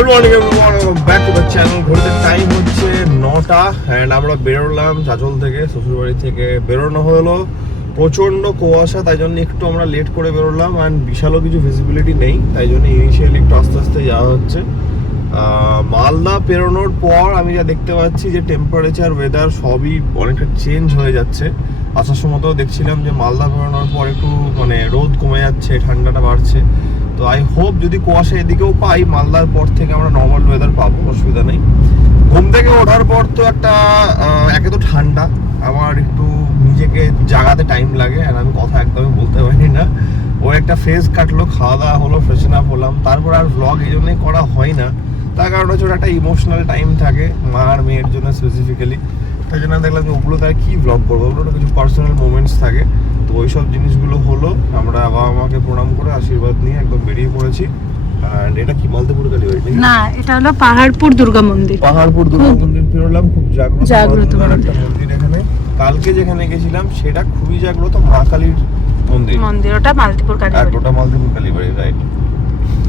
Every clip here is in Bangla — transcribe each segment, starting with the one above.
Good morning everyone, back to the channel. ঘড়িতে টাইম হচ্ছে 9টা অ্যান্ড আমরা বেরোলাম চাচল থেকে, শ্বশুরবাড়ি থেকে বেরোনো হলো। প্রচণ্ড কুয়াশা, তাই জন্য একটু আমরা লেট করে বেরোলাম অ্যান্ড বিশালও কিছু ভিজিবিলিটি নেই, তাই জন্য ইনিশিয়ালি একটু আস্তে আস্তে যাওয়া হচ্ছে। মালদা পেরোনোর পর আমি যা দেখতে পাচ্ছি যে টেম্পারেচার, ওয়েদার সবই অনেকটা চেঞ্জ হয়ে যাচ্ছে। আসার সময় তো দেখছিলাম যে মালদা পেরোনোর পর একটু মানে রোদ কমে যাচ্ছে, ঠান্ডাটা বাড়ছে। তো আই হোপ যদি কুয়াশা এদিকেও পাই, মালদার পর থেকে আমরা নর্মাল ওয়েদার পাবো, অসুবিধা নেই। ঘুম থেকে ওঠার পর তো একটা একে তো ঠান্ডা, আমার একটু নিজেকে জাগাতে টাইম লাগে আর আমি কথা একদমই বলতে পারি না। ও একটা ফেজ কাটলো, খাওয়া দাওয়া হলো, ফ্রেশন আপ হলাম, তারপর আর ভ্লগ এই জন্যই করা হয় না। তার কারণ হচ্ছে ওটা একটা ইমোশনাল টাইম থাকে মা আর মেয়ের জন্য স্পেসিফিক্যালি। তাই জন্য দেখলাম যে ওগুলো তার কী ভ্লগ করবো, ওগুলো কিছু পার্সোনাল মোমেন্টস থাকে। তো ওই সব জিনিসগুলো হলো, আমরা বাবা মাকে প্রণাম করে আশীর্বাদ নিয়ে একদম বেরিয়ে পড়েছি। আর এটা কি মালতীপুর কালীবাড়ি না, এটা হলো পাহাড়পুর দুর্গা মন্দির। পাহাড়পুর দুর্গা মন্দির পেরোলাম, খুব জাগ্রত একটা মন্দির এখানে। কালকে যেখানে গেছিলাম সেটা খুবই জাগ্রত মা কালীর মন্দির, ওটা মালতীপুর কালীবাড়ি। ওটা মালতীপুর কালীবাড়ি, রাইট।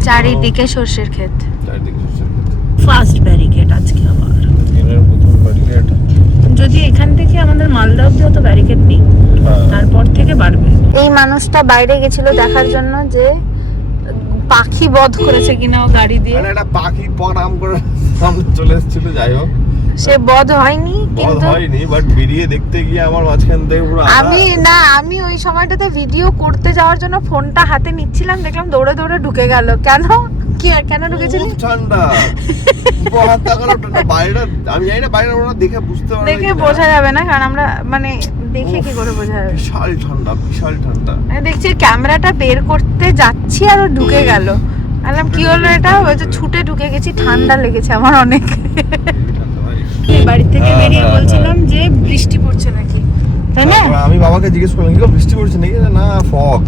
চারিদিকে সর্ষের ক্ষেত, চারিদিকে সর্ষের ক্ষেত। ফার্স্ট ব্যারিকেড আজকে আবার, দিনের প্রথম ব্যারিকেড। যদি এখান থেকে আমাদের মালদা অব্দি অত ব্যারিকেড নেই, তারপর থেকে বাড়বে। এই মানুষটা বাইরে গেছিল দেখার জন্য যে পাখি বধ করেছে কিনা ও গাড়ি দিয়ে। মানে একটা পাখি পরাম করে সামনে চলে এসেছিল, যাই হোক সে বধ হয়নি, কিন্তু বাট বেরিয়ে দেখতে গিয়ে আমার মাঝখান থেকে পুরো আমি ওই সময়টাতে ভিডিও করতে যাওয়ার জন্য ফোনটা হাতে নিচ্ছিলাম, দেখলাম দৌড়ে দৌড়ে ঢুকে গেল। কেন ঢুকেছিলি? ঠান্ডা বাইরে, আমি জানি না বাইরে, ওরা দেখে বুঝতে পারবে, দেখে বোঝা যাবে না, কারণ আমরা মানে দেখে কি করে বোঝা যাবে। বিশাল ঠান্ডা। দেখছি ক্যামেরাটা বের করতে যাচ্ছি আর ও ঢুকে গেল। বললাম কি হলো এটা? বলছে ছুটে ঢুকে গেছি, ঠান্ডা লেগেছে আমার অনেক। বাড়ি থেকে বেরিয়ে বলছিলাম যে বৃষ্টি পড়ছে নাকি, তাই না? আমি বাবাকে জিজ্ঞেস করলাম কি বৃষ্টি পড়ছে নাকি, না ফগ,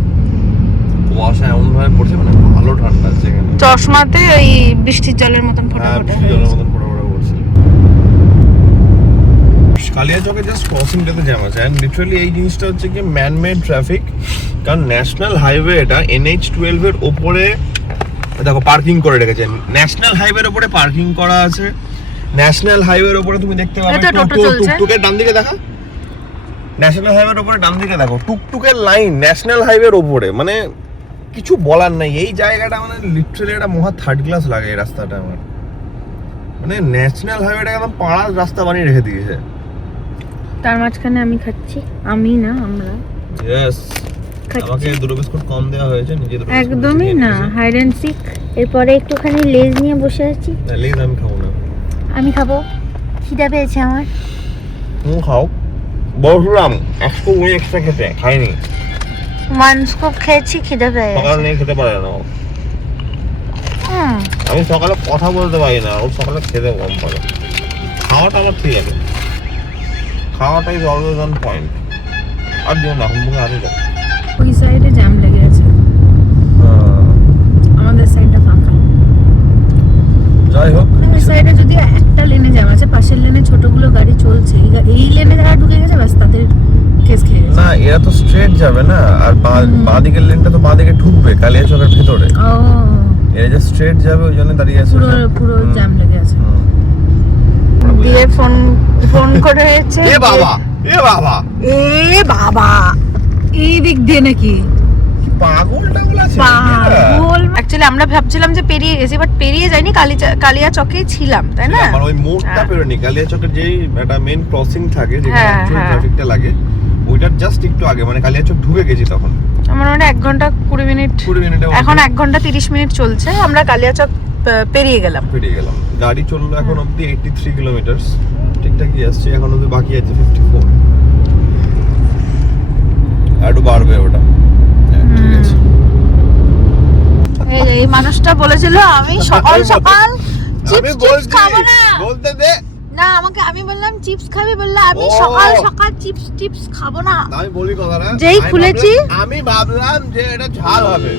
কুয়াশা এমন ভাবে পড়ছে, মানে ভালো ঠান্ডা আছে এখানে। চশমাতে ওই বৃষ্টির জলের মতন ফোঁটা ফোঁটা পড়ছে। কালিয়াচকে জাস্ট ক্রসিংটাতে জ্যাম আছে এন্ড লিটারালি এই জিনিসটা হচ্ছে কি ম্যান মেড ট্রাফিক, কারণ ন্যাশনাল হাইওয়ে এটা NH12 এর উপরে দেখো পার্কিং করে রেখেছেন। ন্যাশনাল হাইওয়ের উপরে পার্কিং করা আছে। ন্যাশনাল হাইওয়ের উপরে তুমি দেখতে পাবে টুকটুকের ডান দিকে দেখা, ন্যাশনাল হাইওয়ের উপরে ডান দিকে দেখো টুকটুকের লাইন ন্যাশনাল হাইওয়ের উপরে। মানে কিছু বলার নাই, এই জায়গাটা মানে লিটারালি একটা মহা থার্ড ক্লাস লাগে এই রাস্তাটা আমার। মানে ন্যাশনাল হাইওয়েটা একদম পাড়ার রাস্তা বানিয়ে রেখে দিয়েছে। তার মাঝখানে আমি খাচ্ছি, আমি না আমরা। ইয়েস, আমাকে দুটো বিস্কুট কম দেওয়া হয়েছে, নিজে দুটো একদমই না, হাইড এন্ড সিক। এরপরে একটুখানি লেজ নিয়ে বসে আছি। না, লেজ আমি খাবো না। আমি খাবো, খিদে পেয়েছে আমার। খাও, বসলাম আজকে ওই এক্সট্রা খেতে খাইনি, মাংস খেয়েছি, খিদে পেয়েছে। সকালে নিয়ে খেতে পারে না। আমি সকালে কথা বলতে পারি না, ও সকালে খেতে কম পারে। খাওয়াটা আমার ঠিক আছে, খাওয়াটা ইজ অলওয়েজ অন পয়েন্ট। আর দিও না, মুখে আরে যাও। ওই সাইডে জ্যাম লেগে আছে, আমাদের সাইডটা ফাঁকা। যাই হোক, ওই সাইডে যদি একটা লেনে জ্যাম আছে, পাশের লেনে ছোটগুলো গাড়ি চলছে, এই লেনে যারা ঢুকে গেছে ব্যাস তাদের কেস খেয়ে গেছে। না এরা তো স্ট্রেট যাবে না, আর বাঁ দিকের লেনটা তো বাঁ দিকে ঢুকবে কালিয়াচকের ভিতরে। ও, এরা যে স্ট্রেট যাবে ওই জন্য দাঁড়িয়ে আছে, পুরো জ্যাম লেগে আছে। দিয়ে ফোন করে হয়েছে, এ বাবা এই দিক দিয়ে নাকি পাগল আছে। অ্যাকচুয়ালি আমরা ভাবছিলাম যে পেরিয়ে গেছি, বাট পেরিয়ে যাইনি, কালিয়াচকেই ছিলাম, তাই না? আমার ওই মোড়টা পেরোনি, কালিয়াচকের যেই একটা মেইন ক্রসিং থাকে যেখানে অ্যাকচুয়ালি ট্রাফিকটা লাগে, ওইটার জাস্ট একটু আগে, মানে কালিয়াচক ঢুকে গেছি তখন। আমার মনে হয় 1 ঘন্টা 20 মিনিট, এখন 1 ঘন্টা 30 মিনিট চলছে, আমরা কালিয়াচক পেরিয়ে গেলাম। গাড়ি চললো এখন অবধি 83 কিলোমিটার, ঠিকঠাকই আসছে, এখন অবধি বাকি আছে 54, একটু বাড়বে ওটা। ঠিক আছে, এই মানুষটা বলেছিল আমি সকাল চিপস খাবো না, বলতে দে না আমাকে। আমি বললাম চিপস খাবি, বললো আমি সকাল চিপস খাবো না। আমি বলি কথাটা, যেই খুলেছি আমি ভাবলাম যে এটা ঝাল হবে,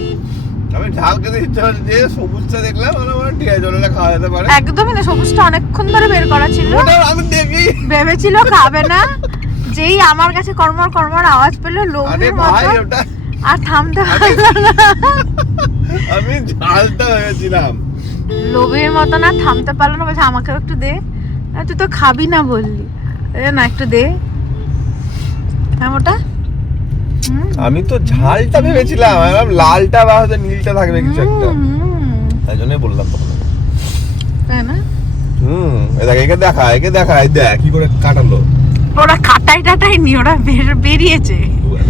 আমি ঝাল খেতে ইচ্ছা হচ্ছে, যে সবুজটা দেখলাম আমার ঠিক আছে, ওটা খাওয়া যেতে পারে। একদমই না, সবুজটা অনেকক্ষণ ধরে বের করা ছিল, আমি দেখি ভেবেছিল খাবে না, যেই আমার কাছে কর্মর আওয়াজ পেলো লোকের মতো, আর থামতে পারলো না। আমি ঝালটা ভেবেছিলাম, লোভের মতো না থামতে পারলো না, বলছে আমাকেও একটু দে। তুই তো খাবি না বললি, না একটু দে। হ্যাঁ ওটা আমি তো ঝালটা ভেবেছিলাম, আমি ভাবলাম লালটা বা হয়তো নীলটা থাকবে কিছু একটা, তাই জন্যই বললাম তখন। তাই না? একে দেখা দেখ কি করে কাটালো। ওরা কাটাই টাটাই নি, ওরা বেরিয়েছে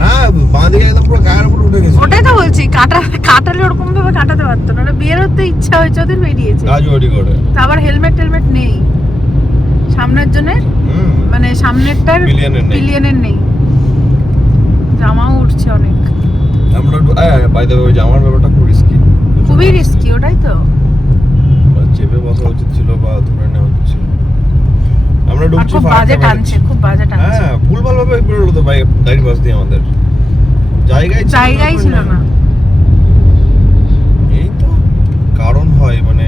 না, বাঁ দিকে একদম পুরো গায়ের উপর উঠে গেছে। ওটাই তো বলছি, কাটালে ওরকম ভাবে কাটাতে পারতো না, ওরা বেরোতে ইচ্ছা হয়েছে ওদের, বেরিয়েছে। আবার হেলমেট নেই সামনের জনের, মানে সামনেরটার পিলিয়নের নেই। জামাও উঠছে অনেক। আমরা বাই দ্য ওয়ে জামার ব্যাপারটা খুবই রিস্কি, ওটাই তো। চেপে বসা উচিত ছিল বা ধরে নেওয়া উচিত ছিল। আমরা ঢুকছি, খুব বাজে টানছে। হ্যাঁ, ভুলভাল ভাবে বেরোলো তো ভাই, গাড়ি বাস দিয়ে আমাদের জায়গায় ছিল না। এই তো কারণ হয়, মানে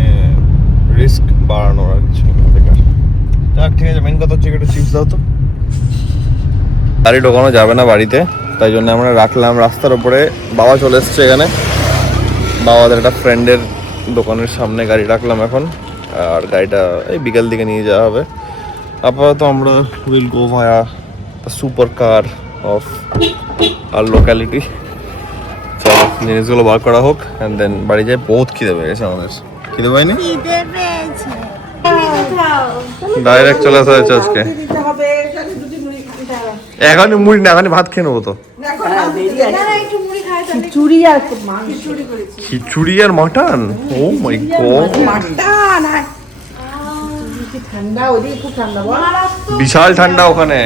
রিস্ক বাড়ানোর আর কিছু না। বেকার। যাক, ঠিক আছে, মেন কথা হচ্ছে একটু চিপস দাও তো। গাড়ি ঢোকানো যাবে না বাড়িতে, তাই জন্য আমরা রাখলাম রাস্তার উপরে। বাবা চলে এসছে এখানে, বাবাদের একটা ফ্রেন্ডের দোকানের সামনে গাড়ি রাখলাম এখন। আর গাড়িটা এই বিকেল দিকে নিয়ে যাওয়া হবে। আপাতত আমরা will go via super car of our locality. চলো জিনিসগুলো বার করা হোক, অ্যান্ড দেন বাড়ি যাই। বহুত খিদে পেয়ে গেছে আমাদের। খিদে পাইনি? ডাইরেক্ট চলে আসা হয়েছে আজকে। এখন মুড়ি না, এখন ভাত খেয়ে নেবো তো। খিচুড়ি আর মাটন। ও মাই গড, বিশাল ঠান্ডা ওখানে।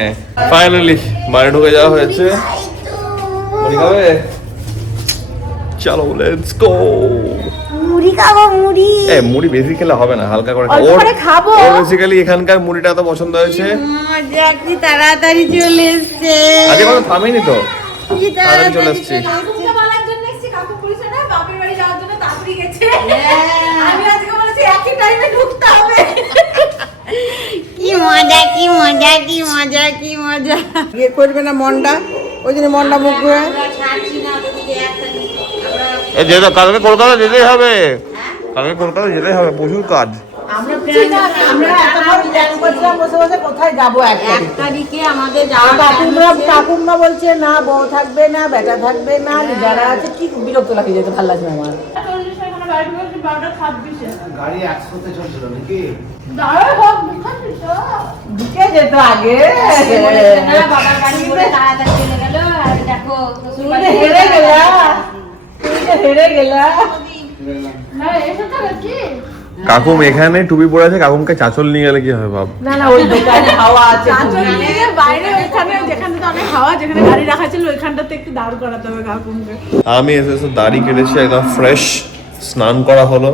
ফাইনালি বাড়ি ঢুকে যাওয়া হয়েছে। মুড়ি খাবে? চলো লেটস গো। মুড়ি খাবো। মুড়ি বেশি খেলে হবে না, হালকা করে খাবো। বেসিক্যালি এখানকার মুড়িটা এত পছন্দ হয়েছে। মজা, কি তাড়াতাড়ি চলে এসছে। আজকে কোনো থামেনি তো, তাড়াতাড়ি চলে এসছি। কি মজা। ইয়ে করবে না মন্ডা, ওই জন্য মন্ডা মুখ ধোয়া। কালকে কলকাতা যেতেই হবে, প্রচুর কাজ। কোথায় যাবো? 1 তারিখে আমাদের কাকুমরা বলছে না, বউ থাকবে না, বেটা থাকবে না, যারা আছে। কি বিরক্ত লাগে, যেতে ভালো লাগছে আমার। ঢুকে যেত আগে। হেরে গেলা। কাকুম এখানে টুপি পরে আছে, কাকুমকে চাঁচল নিয়ে গেলে কি হবে ভাব? না ওই দোকানে হাওয়া আছে। বাইরে ওখানে যেখানে অনেক হাওয়া, যেখানে গাড়ি রাখা ছিল ওইখানটাতে একটু দাঁড় করাতে হবে কাকুমকে। আমি এসে দাড়ি কেটেছি, একদম ফ্রেশ, স্নান করা হলো।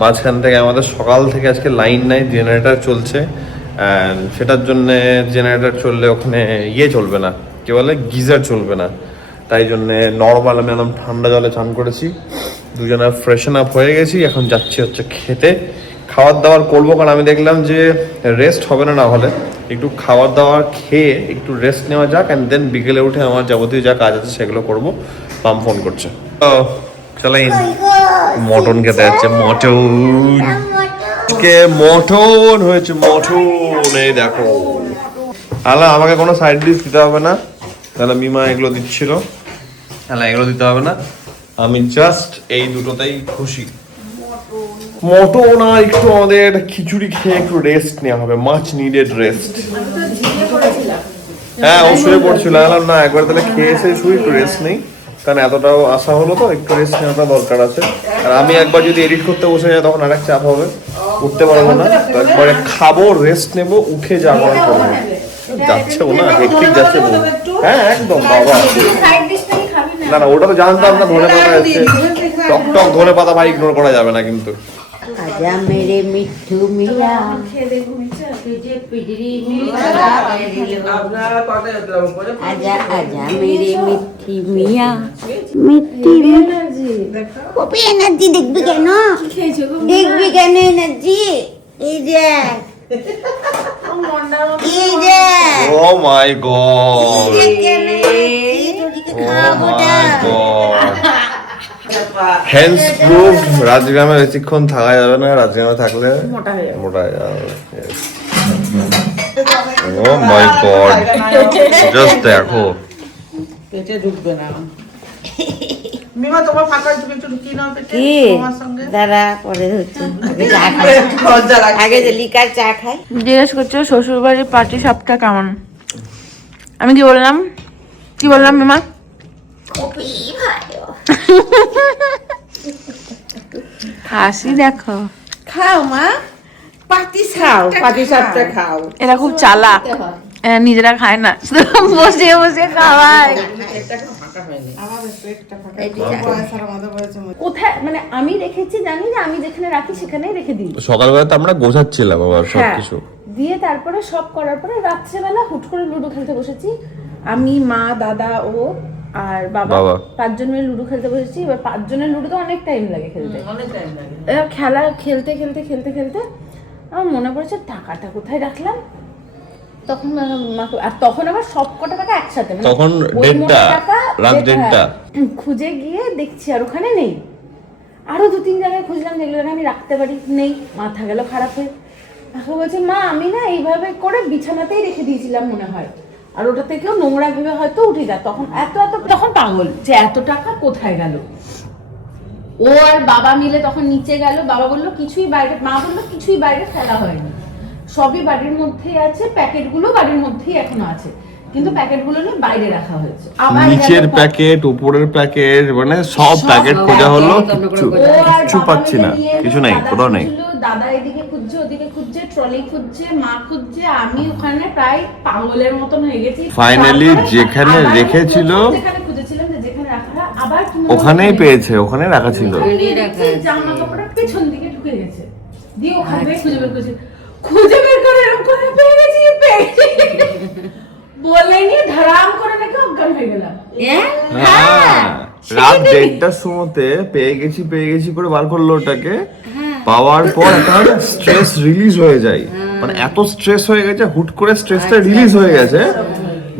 মাঝখান থেকে আমাদের সকাল থেকে আজকে লাইন নাই, জেনারেটর চলছে। অ্যান্ড সেটার জন্যে জেনারেটর চললে ওখানে চলবে না, কি বলে, গিজার চলবে না। তাই জন্যে নর্মাল আমি একদম ঠান্ডা জলে চান করেছি। দুজনে ফ্রেশন আপ হয়ে গেছি, এখন যাচ্ছি হচ্ছে খেতে। খাবার দাবার করবো, কারণ আমি দেখলাম যে রেস্ট হবে না, না হলে একটু খাবার দাবার খেয়ে একটু রেস্ট নেওয়া যাক, অ্যান্ড দেন বিকেলে উঠে আমার যাবতীয় যা কাজ আছে সেগুলো করবো। পাম ফোন করছে, চালাই মটন খেতে যাচ্ছে। মটন হয়েছে, মটন। এই দেখো, আলা আমাকে কোনো সাইড ডিশ দিতে হবে না, তাহলে মিমা এগুলো দিচ্ছিল, তাহলে এগুলো দিতে হবে না। আমি জাস্ট এই দুটোতেই খুশি। মটন আর একটু আমাদের খিচুড়ি খেয়ে একটু রেস্ট নেওয়া হবে, মাচ নিডেড রেস্ট। হ্যাঁ, ও শুয়ে পড়ছিল, না একবার তাহলে খেয়ে এসে শুয়ে একটু রেস্ট নেই, কারণ এতটাও আশা হলো তো, একটু রেস্ট নেওয়াটা দরকার আছে। আর আমি একবার যদি এডিট করতে বসে যাই তখন আরেক চাপ হবে, উঠতে পারবো না। তো একবারে খাবো, রেস্ট নেবো, উঠে যা করার করবো। যাচ্ছে ও না, হেক্টিক যাচ্ছে বউ। হ্যাঁ একদম বাবা। না ওটা তো জানতাম না, ধনে পাতা যাচ্ছে, টক টক ধনে পাতা ভাই, ইগনোর করা যাবে না কিন্তু। आजा मेरे मिट्ठू मिया तुझे पिजरी में लगा दिलो आजा आजा मेरे मिट्टी मिया मिट्टी কপি এনার্জি দেখবি কেন এনার্জি এই যে ও মাই গড, খাবো ও মাই গড। হ্যান্স প্রুফ রাজগ্রামে বেশিক্ষণ থাকা যাবে না, রাজগ্রামে থাকলে মোটা হয়ে যাবে। মোটা হয়ে যাবে। ও মাই গড, জাস্ট দেখো। পেটে ঢুকবে না। মিমা তোমার ফাঁকা তুমি একটু ঢুকিয়ে নাও পেটে কি তোমার সঙ্গে। দাঁড়া পরে হচ্ছে আগে চা খাই, আগে যে লিকার চা খাই। জিজ্ঞেস করছো শ্বশুর বাড়ির পাটি সাপটা কেমন। আমি কি বললাম মিমা? হাসি দেখো, খাও মা, পাটি খাও, পাটি সাপটা খাও। এরা খুব চালাক, এরা নিজেরা খায় না, শুধু বসে বসে খাওয়ায়। কোথায় মানে আমি রেখেছি জানি না, আমি যেখানে রাখি সেখানেই রেখে দিই। সকালবেলা তো আমরা গোছাচ্ছিলাম আবার হ্যাঁ, সবকিছু দিয়ে তারপরে সব করার পরে রাত্রেবেলা হুট করে লুডো খেলতে বসেছি। আমি, মা, দাদা, ও আর বাবা বাবা। 5 জন মিলে লুডো খেলতে বসেছি। এবার 5 জনের লুডো তো অনেক টাইম লাগে খেলতে। অনেক টাইম লাগে। এবার খেলা খেলতে আমার মনে পড়েছে টাকাটা কোথায় রাখলাম। তখন আর তখন আবার সব কটা টাকা একসাথে, মানে তখন ওই মোটা 1:30, টাকা, রাত 1:30 1:30। খুঁজে গিয়ে দেখছি আর ওখানে নেই। আরো 2-3 জায়গায় খুঁজলাম যেগুলো আমি রাখতে পারি, নেই। মাথা গেল খারাপ হয়ে। আমাকে বলছে মা আমি না এইভাবে করে বিছানাতেই রেখে দিয়েছিলাম মনে হয়, আর ওটা থেকেও নোংরা ভেবে হয়তো উঠে যায়। তখন তখন পাগল যে এত টাকা কোথায় গেল। ও আর বাবা মিলে তখন নিচে গেল। বাবা বললো কিছুই বাইরে, মা বললো কিছুই বাইরে ফেলা হয়নি, সবই বাড়ির মধ্যেই আছে, প্যাকেটগুলো বাড়ির মধ্যেই এখনো আছে, কিন্তু প্যাকেটগুলো নিয়ে বাইরে রাখা হয়েছে। আবার নিচের প্যাকেট, উপরের প্যাকেট, মানে সব প্যাকেট খোঁজা হলো, কিচ্ছু পাচ্ছি না, কিছু নাই, কোথাও নেই। দাদা এদিকে খুঁজছে, ওদিকে খুঁজছে, ট্রলি খুঁজছে, মা খুঁজছে, আমি ওখানে প্রায় পাগলের মতন হয়ে গেছি। ফাইনালি তারপরে যেখানে আবার রেখেছিল যেখানে খুঁজেছিলাম যে যেখানে রাখা হয়, আবার ওখানেই পেয়েছে, ওখানে রাখা ছিল। জামা কাপড়ের পেছন দিকে ঢুকে গেছে, দিয়ে ওখান থেকে খুঁজে বের করে এরকম করে পেয়ে গেছি বলেনি, ধারাম করে নাকি অজ্ঞান হয়ে গেলাম। হ্যাঁ, রাত 1:30টার সময়তে পেয়ে গেছি করে বার করলো ওটাকে। পাওয়ার পর একটা স্ট্রেস রিলিজ হয়ে যায়, মানে এত স্ট্রেস হয়ে গেছে, হুট করে স্ট্রেসটা রিলিজ হয়ে গেছে,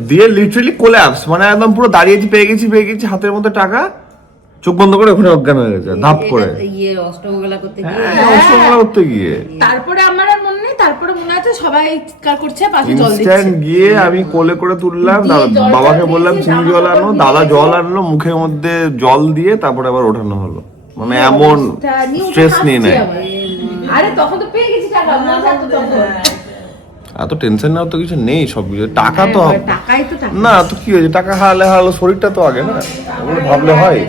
দিয়ে লিটারালি কোল্যাপস, মানে একদম পুরো দাঁড়িয়েছি, পেয়ে গেছি হাতের মধ্যে টাকা, চোখ বন্ধ করে ওখানে অজ্ঞান হয়ে গেছে ধাপ করে। ইয়ে অষ্টমঙ্গলা করতে গিয়ে অষ্টমঙ্গলা করতে গিয়ে তারপরে আমার আর মনে নেই, তারপরে মনে আছে সবাই চিৎকার করছে, পাশে জল ইনস্ট্যান্ট দিচ্ছে। গিয়ে আমি কোলে করে তুললাম, দিয়ে জলটা বাবাকে বললাম দিয়েছি, চিনি জামা জল কাপড় আনো, দিয়ে দাদা গেছে। জল আনলো, মুখের মধ্যে জল দিয়ে তারপরে আবার ওঠানো হলো, মানে এমন অবস্থা নিয়ে উঠে স্ট্রেস নিয়ে হাসছি নেয়। আবার। আরে তখন তো পেয়ে গেছি টাকা, মনে আছে তো তখন। এত টেনশন নেওয়ার তো কিছু নেই, সব কিছু টাকা তো হবে টাকাই তো টাকা। না, তো কি হয়েছে, টাকা হারালো শরীরটা তো আগে না, ওগুলো ভাবলে হয়।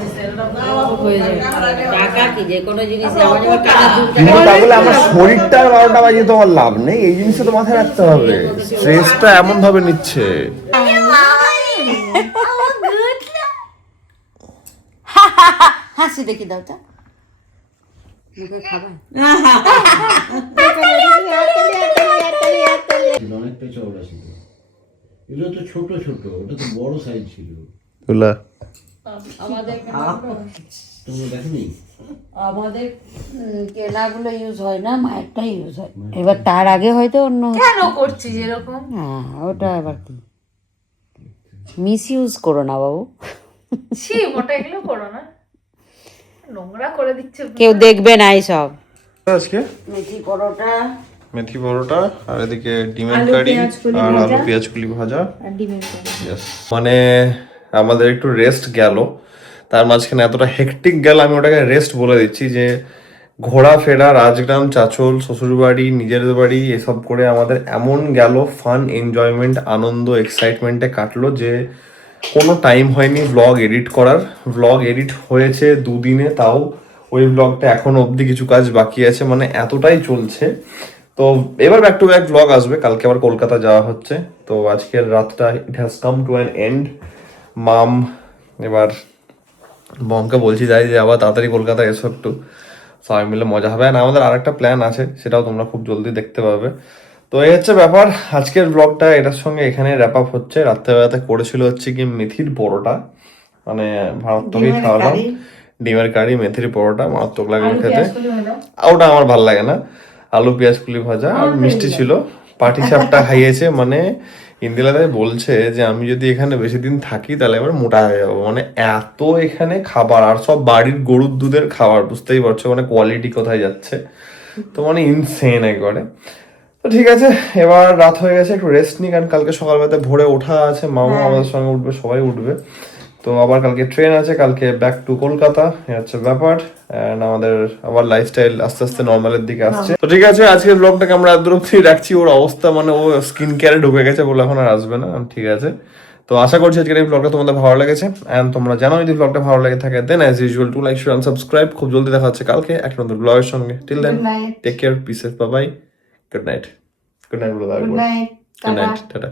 টাকা কি যে কোনো জিনিস আমার যেমন টাকা কিন্তু তাহলে আমার শরীরটার 12টা বাজিয়ে তো আমার লাভ নেই, এই জিনিসটা তো মাথায় রাখতে হবে। স্ট্রেসটা এমন ভাবে নিচ্ছে। হাসি দেখি দাও তা মুখে খাবার অনেকটা চওড়া ছিল, এগুলো তো ছোট ছোট, ওটা তো বড় সাইজ ছিল। তুলা তোমরা দেখনি? আমাদের কেনাগুলো ইউজ হয় না, মায়েরটা ইউজ হয়। এবার তার আগে হয়তো অন্য কেন করছিস এরকম? হ্যাঁ ওটা আবার কি মিস ইউজ করো না বাবু, ছি, মোটা এগুলো করো না, নোংরা করে দিচ্ছে। কেউ দেখবে না এইসব। আজকে মেথি পরোটা, মেথি পরোটা, আর এদিকে ডিমের কারি আর আলু পেঁয়াজ কুলি ভাজা। Yes. মানে আমাদের একটু রেস্ট গেল, তার মাঝখানে এতটা হেকটিক গেল, আমি ওটাকে রেস্ট বলে দিচ্ছি। যে ঘোরাফেরা, রাজগ্রাম, চাচল, শ্বশুরবাড়ি, নিজের বাড়ি, এসব করে আমাদের এমন গেল, ফান, এনজয়মেন্ট, আনন্দ, এক্সাইটমেন্টে কাটলো যে কোনো টাইম হয়নি ব্লগ এডিট করার। ব্লগ এডিট হয়েছে 2 দিনে, তাও ওই ব্লগটা এখনো অবধি কিছু কাজ বাকি আছে, মানে এতটাই চলছে। তো এবার ব্যাক টু ব্যাক ব্লগ আসবে, কালকে আবার কলকাতা যাওয়া হচ্ছে। তো আজকের রাতটা it has come to an end. এবার মমকে বলছি যাই যে আবার তাড়াতাড়ি কলকাতা এসো একটু, সবাই মিলে মজা হবে। আর আমাদের আরেকটা প্ল্যান আছে, সেটাও তোমরা খুব জলদি দেখতে পাবে। তো এই হচ্ছে ব্যাপার, আজকের ব্লগটা এটার সঙ্গে এখানে র্যাপ আপ হচ্ছে। রাত্রেবেলাতে করেছিল হচ্ছে কি মেথির পরোটা, মানে মারাত্মকই খাওয়ালাম, ডিমের কারি, মেথির পরোটা, মারাত্মক লাগলো খেতে। ওটা আমার ভালো লাগে না। আলু পেঁয়াজ কুলি ভাজা আর মিষ্টি ছিল, পাটি সাপটা খাইয়েছে, মানে ইন্দিলা দাই বলছে যে আমি যদি এখানে বেশি দিন থাকি তাহলে এবার মোটা হয়ে যাবো, মানে এত এখানে খাবার আর সব বাড়ির গরুর দুধের খাবার, বুঝতেই পারছো মানে কোয়ালিটি কোথায় যাচ্ছে, তো মানে ইনসেন একবারে। তো ঠিক আছে, এবার রাত হয়ে গেছে, একটু রেস্ট নিই, কারণ কালকে সকালবেলাতে ভোরে ওঠা আছে, মামা আমাদের সঙ্গে উঠবে, সবাই উঠবে, তো আবার কালকে ট্রেন আছে, কালকে ব্যাক টু কলকাতা, এই হচ্ছে ব্যাপার। এন্ড আমাদের আবার লাইফস্টাইল আস্তে আস্তে নর্মালের দিকে আসছে। তো ঠিক আছে, আজকের ব্লগটাকে আমরা এত অব্দি রাখছি। ওর অবস্থা মানে ও স্কিন কেয়ারে ঢুকে গেছে বলে এখন আর আসবে না, ঠিক আছে। তো আশা করছি আজকের এই ব্লগটা তোমাদের ভালো লেগেছে, এন্ড তোমরা জানো যদি ব্লগটা ভালো লেগে থাকে then as usual to like, share and subscribe. খুব জলদি দেখা হচ্ছে কালকে একটা নতুন ব্লগের সঙ্গে। Till then take care, peace, bye bye, good night. Good night বলে দাও, গুড নাইট, টাটা।